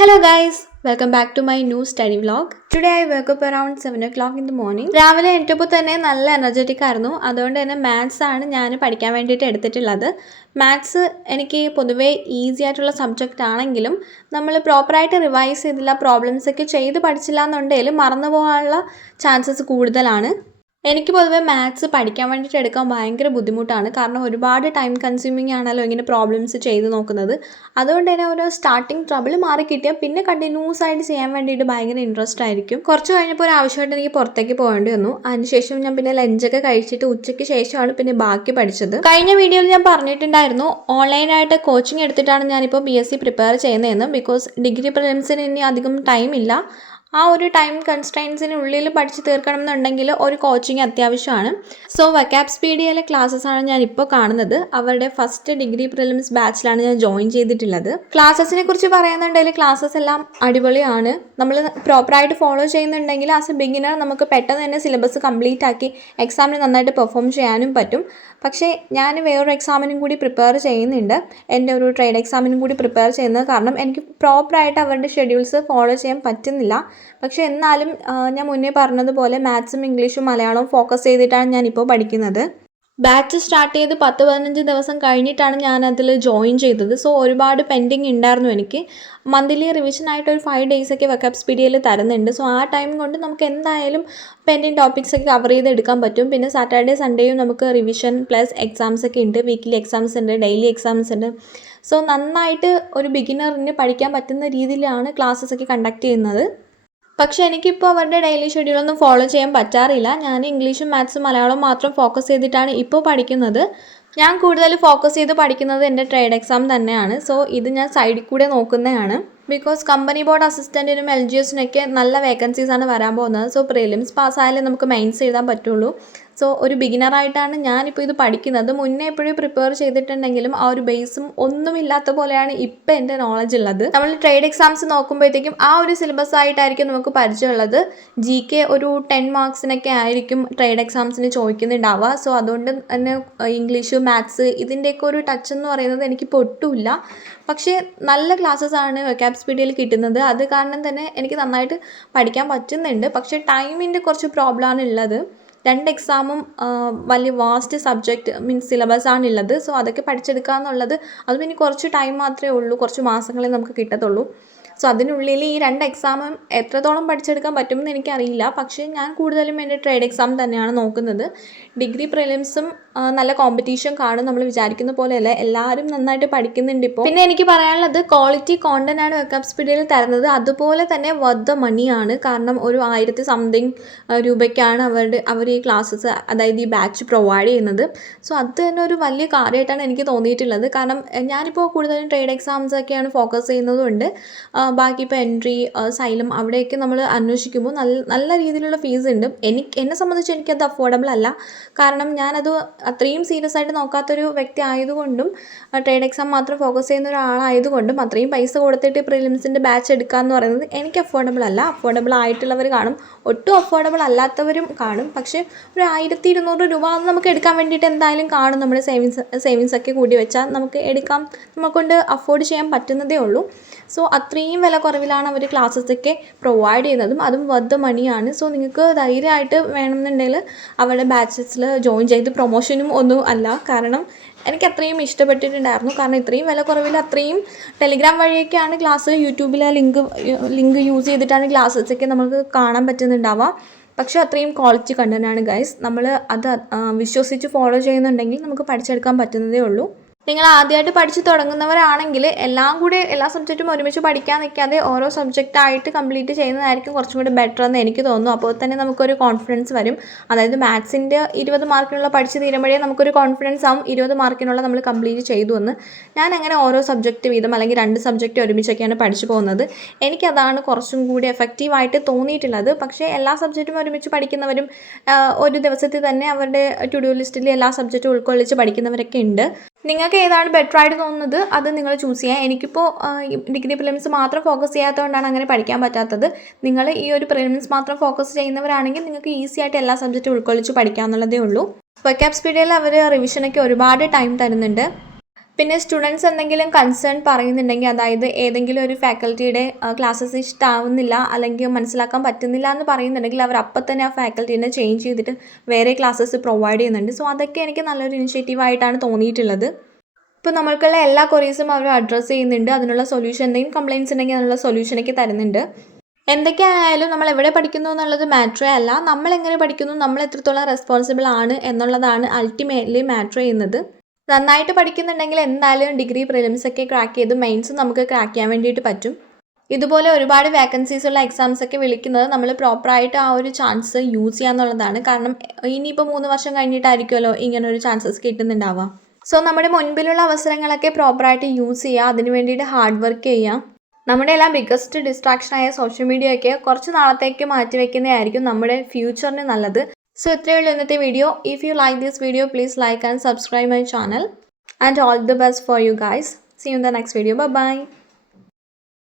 Hello guys, welcome back to my new study vlog. Today I woke up around 7 o'clock in the morning. രാവിലെ എണീറ്റപ്പോൾ തന്നെ നല്ല energetic ആയിരുന്നു. അതുകൊണ്ട് തന്നെ maths ആണ് ഞാൻ പഠിക്കാൻ വേണ്ടിയിട്ട് എടുത്തിട്ടുള്ളത്. മാത്സ് എനിക്ക് പൊതുവേ ഈസി ആയിട്ടുള്ള സബ്ജക്റ്റ് ആണെങ്കിലും നമ്മൾ പ്രോപ്പറായിട്ട് റിവൈസ് ചെയ്തില്ല, പ്രോബ്ലംസ് ഒക്കെ ചെയ്ത് പഠിച്ചില്ല എന്നുണ്ടെങ്കിൽ മറന്നു പോകാനുള്ള ചാൻസസ് കൂടുതലാണ്. എനിക്ക് പൊതുവെ മാത്സ് പഠിക്കാൻ വേണ്ടിയിട്ട് എടുക്കാൻ ഭയങ്കര ബുദ്ധിമുട്ടാണ്. കാരണം ഒരുപാട് ടൈം കൺസ്യൂമിങ് ആണല്ലോ ഇങ്ങനെ പ്രോബ്ലംസ് ചെയ്ത് നോക്കുന്നത്. അതുകൊണ്ട് തന്നെ ഒരു സ്റ്റാർട്ടിങ് ട്രബിൾ മാറി കിട്ടിയാൽ പിന്നെ കണ്ടിന്യൂസ് ആയിട്ട് ചെയ്യാൻ വേണ്ടിയിട്ട് ഭയങ്കര ഇൻട്രസ്റ്റ് ആയിരിക്കും. കുറച്ച് കഴിഞ്ഞപ്പോൾ ഒരു ആവശ്യമായിട്ട് എനിക്ക് പുറത്തേക്ക് പോകേണ്ടി വന്നു. അതിനുശേഷം ഞാൻ പിന്നെ ലഞ്ചൊക്കെ കഴിച്ചിട്ട് ഉച്ചയ്ക്ക് ശേഷമാണ് പിന്നെ ബാക്കി പഠിച്ചത്. കഴിഞ്ഞ വീഡിയോയിൽ ഞാൻ പറഞ്ഞിട്ടുണ്ടായിരുന്നു ഓൺലൈനായിട്ട് കോച്ചിങ് എടുത്തിട്ടാണ് ഞാനിപ്പോൾ PSC പ്രിപ്പയർ ചെയ്യുന്നതെന്ന്. ബിക്കോസ് ഡിഗ്രി പ്രിലിംസിന് ഇനി അധികം ടൈം ഇല്ല. ആ ഒരു ടൈം കൺസ്ട്രെയിൻസിനുള്ളിൽ പഠിച്ച് തീർക്കണം എന്നുണ്ടെങ്കിൽ ഒരു കോച്ചിങ് അത്യാവശ്യമാണ്. സോ വക്കാബ്സ്പീഡിയയിലെ ക്ലാസ്സസ് ആണ് ഞാൻ ഇപ്പോൾ കാണുന്നത്. അവരുടെ ഫസ്റ്റ് ഡിഗ്രി പ്രിലിംസ് ബാച്ചിലാണ് ഞാൻ ജോയിൻ ചെയ്തിട്ടുള്ളത്. ക്ലാസ്സസിനെ കുറിച്ച് പറയുന്നുണ്ടെങ്കിൽ ക്ലാസ്സസ് എല്ലാം അടിപൊളിയാണ്. നമ്മൾ പ്രോപ്പറായിട്ട് ഫോളോ ചെയ്യുന്നുണ്ടെങ്കിൽ ആസ് എ ബിഗിനർ നമുക്ക് പെട്ടെന്ന് തന്നെ സിലബസ് കംപ്ലീറ്റ് ആക്കി എക്സാമിന് നന്നായിട്ട് പെർഫോം ചെയ്യാനും പറ്റും. പക്ഷേ ഞാൻ വേറൊരു എക്സാമിനും കൂടി പ്രിപ്പയർ ചെയ്യുന്നുണ്ട്. എൻ്റെ ഒരു ട്രേഡ് എക്സാമിനും കൂടി പ്രിപ്പയർ ചെയ്യുന്നത് കാരണം എനിക്ക് പ്രോപ്പറായിട്ട് അവരുടെ ഷെഡ്യൂൾസ് ഫോളോ ചെയ്യാൻ പറ്റുന്നില്ല. പക്ഷേ എന്നാലും ഞാൻ മുന്നേ പറഞ്ഞതുപോലെ മാത്സും ഇംഗ്ലീഷും മലയാളവും ഫോക്കസ് ചെയ്തിട്ടാണ് ഞാനിപ്പോൾ പഠിക്കുന്നത്. ബാച്ച് സ്റ്റാർട്ട് ചെയ്ത് 10-15 ദിവസം കഴിഞ്ഞിട്ടാണ് ഞാൻ അതിൽ ജോയിൻ ചെയ്തത്. സോ ഒരുപാട് പെൻഡിങ് ഉണ്ടായിരുന്നു എനിക്ക്. മന്ത്ലി റിവിഷനായിട്ട് ഒരു 5 days ഒക്കെ വക്കാബ്സ്പീഡിയയിൽ തരുന്നുണ്ട്. സോ ആ ടൈം കൊണ്ട് നമുക്ക് എന്തായാലും പെൻഡിങ് ടോപ്പിക്സ് ഒക്കെ കവർ ചെയ്ത് എടുക്കാൻ പറ്റും. പിന്നെ സാറ്റർഡേ സൺഡേയും നമുക്ക് റിവിഷൻ പ്ലസ് എക്സാംസ് ഒക്കെ ഉണ്ട്. വീക്ക്ലി എക്സാംസ് ഉണ്ട്, ഡെയിലി എക്സാംസ് ഉണ്ട്. സോ നന്നായിട്ട് ഒരു ബിഗിനറിന് പഠിക്കാൻ പറ്റുന്ന രീതിയിലാണ് ക്ലാസ്സസ് ഒക്കെ കണ്ടക്ട് ചെയ്യുന്നത്. പക്ഷേ എനിക്കിപ്പോൾ അവരുടെ ഡെയിലി ഷെഡ്യൂളൊന്നും ഫോളോ ചെയ്യാൻ പറ്റാറില്ല. ഞാൻ ഇംഗ്ലീഷും മാത്സും മലയാളവും മാത്രം ഫോക്കസ് ചെയ്തിട്ടാണ് ഇപ്പോൾ പഠിക്കുന്നത്. ഞാൻ കൂടുതൽ ഫോക്കസ് ചെയ്ത് പഠിക്കുന്നത് എൻ്റെ ട്രേഡ് എക്സാം തന്നെയാണ്. സോ ഇത് ഞാൻ സൈഡിൽ കൂടെ നോക്കുന്നതാണ്. ബിക്കോസ് കമ്പനി ബോർഡ് അസിസ്റ്റൻറ്റിനും LGSനൊക്കെ നല്ല വേക്കൻസീസാണ് വരാൻ പോകുന്നത്. സോ പ്രിലിംസ് പാസ്സായാലേ നമുക്ക് മെയിൻസ് എഴുതാൻ പറ്റുള്ളൂ. സോ ഒരു ബിഗിനറായിട്ടാണ് ഞാനിപ്പോൾ ഇത് പഠിക്കുന്നത്. മുന്നേ എപ്പോഴും പ്രിപ്പയർ ചെയ്തിട്ടുണ്ടെങ്കിലും ആ ഒരു ബേസും ഒന്നുമില്ലാത്ത പോലെയാണ് ഇപ്പം എൻ്റെ നോളജ് ഉള്ളത്. നമ്മൾ ട്രേഡ് എക്സാംസ് നോക്കുമ്പോഴത്തേക്കും ആ ഒരു സിലബസ് ആയിട്ടായിരിക്കും നമുക്ക് പരിചയമുള്ളത്. GK ഒരു 10 മാർക്സിനൊക്കെ ആയിരിക്കും ട്രേഡ് എക്സാംസിന് ചോദിക്കുന്നുണ്ടാവുക. സോ അതുകൊണ്ട് തന്നെ ഇംഗ്ലീഷ് മാത്സ് ഇതിൻ്റെയൊക്കെ ഒരു ടച്ച് എന്ന് പറയുന്നത് എനിക്കിപ്പോൾ ഒട്ടുമില്ല. പക്ഷേ നല്ല ക്ലാസ്സസ് ആണ് വക്കാബ്സ്പീഡിയയിൽ കിട്ടുന്നത്. അത് കാരണം തന്നെ എനിക്ക് നന്നായിട്ട് പഠിക്കാൻ പറ്റുന്നുണ്ട്. പക്ഷേ ടൈമിൻ്റെ കുറച്ച് പ്രോബ്ലമാണ് ഉള്ളത്. 2 എക്സാമും വലിയ വാസ്റ്റ് സബ്ജക്റ്റ് മീൻസ് സിലബസ് ആണുള്ളത്. സോ അതൊക്കെ പഠിച്ചെടുക്കുക എന്നുള്ളത് അതും ഇനി കുറച്ച് ടൈം മാത്രമേ ഉള്ളൂ, കുറച്ച് മാസങ്ങളെ നമുക്ക് കിട്ടത്തുള്ളൂ. സോ അതിനുള്ളിൽ ഈ 2 എക്സാമും എത്രത്തോളം പഠിച്ചെടുക്കാൻ പറ്റുമെന്ന് എനിക്കറിയില്ല. പക്ഷേ ഞാൻ കൂടുതലും എൻ്റെ ട്രേഡ് എക്സാം തന്നെയാണ് നോക്കുന്നത്. ഡിഗ്രി പ്രിലിംസും നല്ല കോമ്പറ്റീഷൻ കാണും. നമ്മൾ വിചാരിക്കുന്ന പോലെയല്ല, എല്ലാവരും നന്നായിട്ട് പഠിക്കുന്നുണ്ട് ഇപ്പോൾ. പിന്നെ എനിക്ക് പറയാനുള്ളത് ക്വാളിറ്റി കോണ്ടന്റ് ആണ് വക്കാബ്സ്പീഡിയയിൽ തരുന്നത്. അതുപോലെ തന്നെ വർത്ത് ദ മണിയാണ്. കാരണം ഒരു 1000 സംതിങ് രൂപയ്ക്കാണ് അവർ ഈ ക്ലാസ്സസ് അതായത് ഈ ബാച്ച് പ്രൊവൈഡ് ചെയ്യുന്നത്. സോ അത് തന്നെ ഒരു വലിയ കാര്യമായിട്ടാണ് എനിക്ക് തോന്നിയിട്ടുള്ളത്. കാരണം ഞാനിപ്പോൾ കൂടുതലും ട്രേഡ് എക്സാംസ് ഒക്കെയാണ് ഫോക്കസ് ചെയ്യുന്നതുകൊണ്ട് ബാക്കി ഇപ്പോൾ എൻട്രി, സൈലം അവിടെയൊക്കെ നമ്മൾ അന്വേഷിക്കുമ്പോൾ നല്ല രീതിയിലുള്ള ഫീസ് ഉണ്ട്. എന്നെ സംബന്ധിച്ച് എനിക്കത് അഫോർഡബിൾ അല്ല. കാരണം ഞാനത് അത്രയും സീരിയസ് ആയിട്ട് നോക്കാത്തൊരു വ്യക്തി ആയതുകൊണ്ടും ട്രേഡ് എക്സാം മാത്രം ഫോക്കസ് ചെയ്യുന്ന ഒരാളായതുകൊണ്ടും അത്രയും പൈസ കൊടുത്തിട്ട് പ്രിലിംസിൻ്റെ ബാച്ച് എടുക്കുക എന്ന് പറയുന്നത് എനിക്ക് അഫോർഡബിൾ അല്ല. അഫോർഡബിൾ ആയിട്ടുള്ളവർ കാണും, ഒട്ടും അഫോർഡബിൾ അല്ലാത്തവരും കാണും. പക്ഷേ ഒരു 1200 രൂപ നമുക്ക് എടുക്കാൻ വേണ്ടിയിട്ട് എന്തായാലും കാണും. നമ്മുടെ സേവിങ്സ് ഒക്കെ കൂടി വെച്ചാൽ നമുക്ക് എടുക്കാം, നമുക്കൊണ്ട് അഫോർഡ് ചെയ്യാൻ പറ്റുന്നതേ ഉള്ളൂ. സോ അത്രയും വില കുറവിലാണ് അവർ ക്ലാസ്സസൊക്കെ പ്രൊവൈഡ് ചെയ്യുന്നതും. അതും വർത്ത് ദ മണിയാണ്. സോ നിങ്ങൾക്ക് ധൈര്യമായിട്ട് വേണമെന്നുണ്ടെങ്കിൽ അവരുടെ ബാച്ചസിൽ ജോയിൻ ചെയ്ത് പ്രൊമോഷനും ഒന്നും അല്ല. കാരണം എനിക്ക് അത്രയും ഇഷ്ടപ്പെട്ടിട്ടുണ്ടായിരുന്നു. കാരണം ഇത്രയും വില കുറവിൽ അത്രയും ടെലിഗ്രാം വഴിയൊക്കെയാണ് ക്ലാസ്, യൂട്യൂബിലെ ലിങ്ക് യൂസ് ചെയ്തിട്ടാണ് ക്ലാസ്സസൊക്കെ നമുക്ക് കാണാൻ പറ്റുന്നുണ്ടാവുക. പക്ഷേ അത്രയും ക്വാളിറ്റി കണ്ടൻ്റാണ് ഗൈസ്. നമ്മൾ അത് വിശ്വസിച്ച് ഫോളോ ചെയ്യുന്നുണ്ടെങ്കിൽ നമുക്ക് പഠിച്ചെടുക്കാൻ പറ്റുന്നതേ ഉള്ളൂ. നിങ്ങൾ ആദ്യമായിട്ട് പഠിച്ച് തുടങ്ങുന്നവരാണെങ്കിൽ എല്ലാ സബ്ജക്റ്റും ഒരുമിച്ച് പഠിക്കാൻ നിൽക്കാതെ ഓരോ സബ്ജക്റ്റായിട്ട് കംപ്ലീറ്റ് ചെയ്യുന്നതായിരിക്കും കുറച്ചും കൂടി ബെറ്റർ എന്ന് എനിക്ക് തോന്നുന്നു. അപ്പോൾ തന്നെ നമുക്കൊരു കോൺഫിഡൻസ് വരും. അതായത് മാത്സിൻ്റെ 20 മാർക്കിനുള്ള പഠിച്ച് തീരുമ്പോഴേ നമുക്കൊരു കോൺഫിഡൻസ് ആവും 20 മാർക്കിനുള്ള നമ്മൾ കംപ്ലീറ്റ് ചെയ്തു എന്ന്. ഞാൻ അങ്ങനെ ഓരോ സബ്ജക്റ്റ് വീതം അല്ലെങ്കിൽ 2 സബ്ജക്റ്റ് ഒരുമിച്ചൊക്കെയാണ് പഠിച്ചു പോകുന്നത്. എനിക്കതാണ് കുറച്ചും കൂടി എഫക്റ്റീവായിട്ട് തോന്നിയിട്ടുള്ളത്. പക്ഷേ എല്ലാ സബ്ജക്റ്റും ഒരുമിച്ച് പഠിക്കുന്നവരും ഒരു ദിവസത്തിൽ തന്നെ അവരുടെ ടു ഡു ലിസ്റ്റിൽ എല്ലാ സബ്ജക്റ്റും ഉൾക്കൊള്ളിച്ച് പഠിക്കുന്നവരൊക്കെ ഉണ്ട്. നിങ്ങൾക്ക് ഏതാണ് ബെറ്റർ ആയിട്ട് തോന്നുന്നത് അത് നിങ്ങൾ ചൂസ് ചെയ്യാം. എനിക്കിപ്പോൾ ഡിഗ്രി പ്രിലിംസ് മാത്രം ഫോക്കസ് ചെയ്യാത്തതുകൊണ്ടാണ് അങ്ങനെ പഠിക്കാൻ പറ്റാത്തത്. നിങ്ങൾ ഈ ഒരു പ്രിലിംസ് മാത്രം ഫോക്കസ് ചെയ്യുന്നവരാണെങ്കിൽ നിങ്ങൾക്ക് ഈസി ആയിട്ട് എല്ലാ സബ്ജക്റ്റും ഉൾക്കൊള്ളിച്ച് പഠിക്കാമെന്നുള്ളതേ ഉള്ളൂ. വക്കാബ്സ്പീഡിയയിൽ അവർ റിവിഷനൊക്കെ ഒരുപാട് ടൈം തരുന്നുണ്ട്. പിന്നെ സ്റ്റുഡൻസ് എന്തെങ്കിലും കൺസേൺ പറയുന്നുണ്ടെങ്കിൽ, അതായത് ഏതെങ്കിലും ഒരു ഫാക്കൽറ്റിയുടെ ക്ലാസ്സസ് ഇഷ്ടമാവുന്നില്ല അല്ലെങ്കിൽ മനസ്സിലാക്കാൻ പറ്റുന്നില്ല എന്ന് പറയുന്നുണ്ടെങ്കിൽ അവർ അപ്പം തന്നെ ആ ഫാക്കൽറ്റീനെ ചേഞ്ച് ചെയ്തിട്ട് വേറെ ക്ലാസ്സസ് പ്രൊവൈഡ് ചെയ്യുന്നുണ്ട്. സോ അതൊക്കെ എനിക്ക് നല്ലൊരു ഇനിഷ്യേറ്റീവായിട്ടാണ് തോന്നിയിട്ടുള്ളത്. ഇപ്പോൾ നമ്മൾക്കുള്ള എല്ലാ ക്വറീസും അവർ അഡ്രസ്സ് ചെയ്യുന്നുണ്ട്. അതിനുള്ള സൊല്യൂഷൻ, എന്തെങ്കിലും കംപ്ലയിൻറ്റ്സ് ഉണ്ടെങ്കിൽ അതിനുള്ള സൊല്യൂഷനൊക്കെ തരുന്നുണ്ട്. എന്തൊക്കെയായാലും നമ്മൾ എവിടെ പഠിക്കുന്നു എന്നുള്ളത് മാറ്ററേ അല്ല, നമ്മൾ എങ്ങനെ പഠിക്കുന്നു, നമ്മൾ എത്രത്തോളം റെസ്പോൺസിബിൾ ആണ് എന്നുള്ളതാണ് അൾട്ടിമേറ്റ്ലി മാറ്റർ ചെയ്യുന്നത്. നന്നായിട്ട് പഠിക്കുന്നുണ്ടെങ്കിൽ എന്തായാലും ഡിഗ്രി പ്രിലിംസ് ഒക്കെ ക്രാക്ക് ചെയ്ത് മെയിൻസ് നമുക്ക് ക്രാക്ക് ചെയ്യാൻ വേണ്ടിയിട്ട് പറ്റും. ഇതുപോലെ ഒരുപാട് വേക്കൻസീസ് ഉള്ള എക്സാംസ് ഒക്കെ വിളിക്കുന്നത് നമ്മൾ പ്രോപ്പറായിട്ട് ആ ഒരു ചാൻസ് യൂസ് ചെയ്യാന്നുള്ളതാണ്. കാരണം ഇനിയിപ്പോൾ 3 വർഷം കഴിഞ്ഞിട്ടായിരിക്കുമല്ലോ ഇങ്ങനൊരു ചാൻസസ് കിട്ടുന്നുണ്ടാവുക. സോ നമ്മുടെ മുൻപിലുള്ള അവസരങ്ങളൊക്കെ പ്രോപ്പറായിട്ട് യൂസ് ചെയ്യുക, അതിന് വേണ്ടിയിട്ട് ഹാർഡ് വർക്ക് ചെയ്യുക. നമ്മുടെ എല്ലാം ബിഗ്ഗസ്റ്റ് ഡിസ്ട്രാക്ഷനായ സോഷ്യൽ മീഡിയയൊക്കെ കുറച്ച് നാളത്തേക്ക് മാറ്റി വയ്ക്കുന്നതായിരിക്കും നമ്മുടെ ഫ്യൂച്ചറിന് നല്ലത്. സോ ഇത്രയേ ഉള്ളൂ ഇന്നത്തെ video. If you like this video, please like and subscribe my channel. And all the best for you guys. See you in the next video. Bye bye.